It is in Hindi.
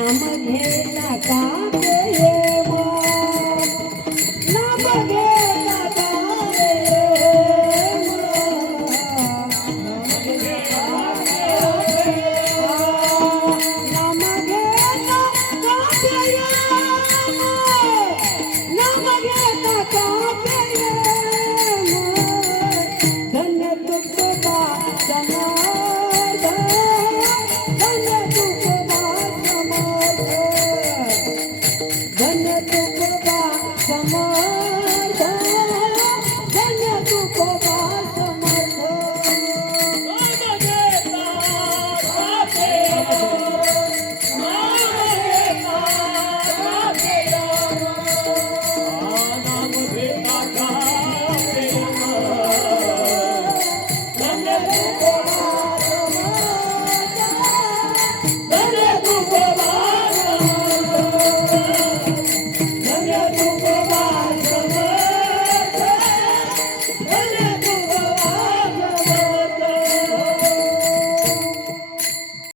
नाम घेला का 么